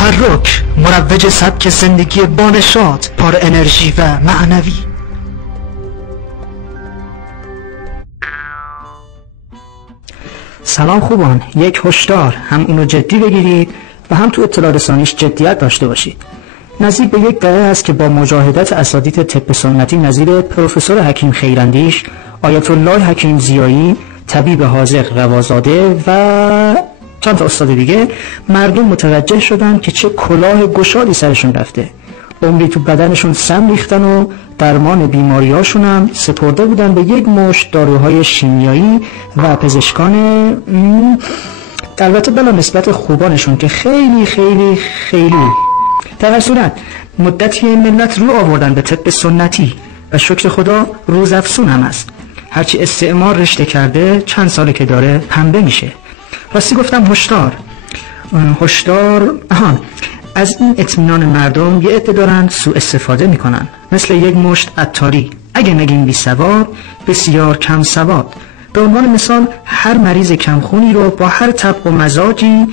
تحرک، مروج سبک زندگی بانشاد، پر انرژی و معنوی. سلام خوبان، یک هشدار، هم اونو جدی بگیرید و هم تو اطلاع رسانیش جدیت داشته باشید. نزدیک به یک دقیقه است که با مجاهدت اساتید طب سنتی نظیر پروفسور حکیم خیراندیش، آیت الله حکیم زیایی، طبیب حاذق روازاده و چند تا استاد دیگه، مردم متوجه شدن که چه کلاه گشادی سرشون رفته. عمری تو بدنشون سم ریختن و درمان بیماریاشون هم سپرده بودن به یک مشت داروهای شیمیایی و پزشکان البته بلا نسبت خوبانشون که خیلی خیلی خیلی. در هر صورت مدتی ملت رو آوردن به طب سنتی و شکر خدا روزافزون هم است. هرچی استعمار رشته کرده چند ساله که داره پنبه میشه. راستی گفتم هشدار از این اطمینان مردم یه عده دارن سوء استفاده میکنن، مثل یک مشت عطاری، اگه نگیم بی سواد بسیار کم سواد. به عنوان مثال هر مریض کمخونی رو با هر طبع و مزاجی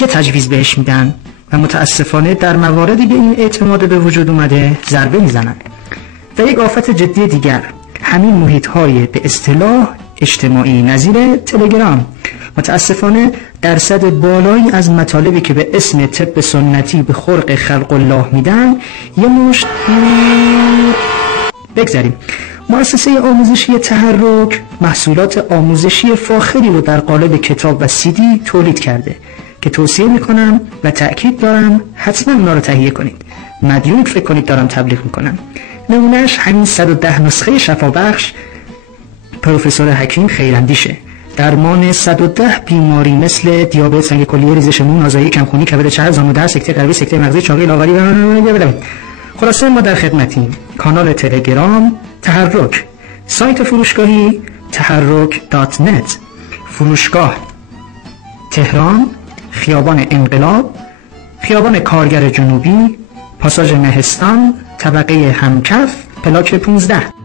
یه تجویز بهش میدن و متاسفانه در مواردی به این اعتماد به وجود اومده ضربه میزنن. و یک آفت جدی دیگر، همین محیط‌های به اصطلاح اجتماعی نظیر تلگرام. متاسفانه درصد بالایی از مطالبی که به اسم طب سنتی به خرق خلق الله میدن یه مشت بگذاریم. مؤسسه آموزشی تحرک محصولات آموزشی فاخری رو در قالب کتاب و CD تولید کرده که توصیه میکنم و تأکید دارم حتما اونا رو تهیه کنید. مدیون فکر کنید دارم تبلیغ میکنم. نمونهش همین 110 نسخه شفابخش پروفسور حکیم خیراندیشه. درمان 110 بیماری مثل دیابت، سنگ کلیه، ریزش مو، نازایی، کمخونی، کبد چرب، زانودرد، سکته قلبی، سکته مغزی، چاقی، لاغری و خلاصه ما در خدمتیم. کانال تلگرام تحرک، سایت فروشگاهی تحرک.net، فروشگاه تهران، خیابان انقلاب، خیابان کارگر جنوبی، پاساژ مهستان، طبقه همکف، پلاک 15.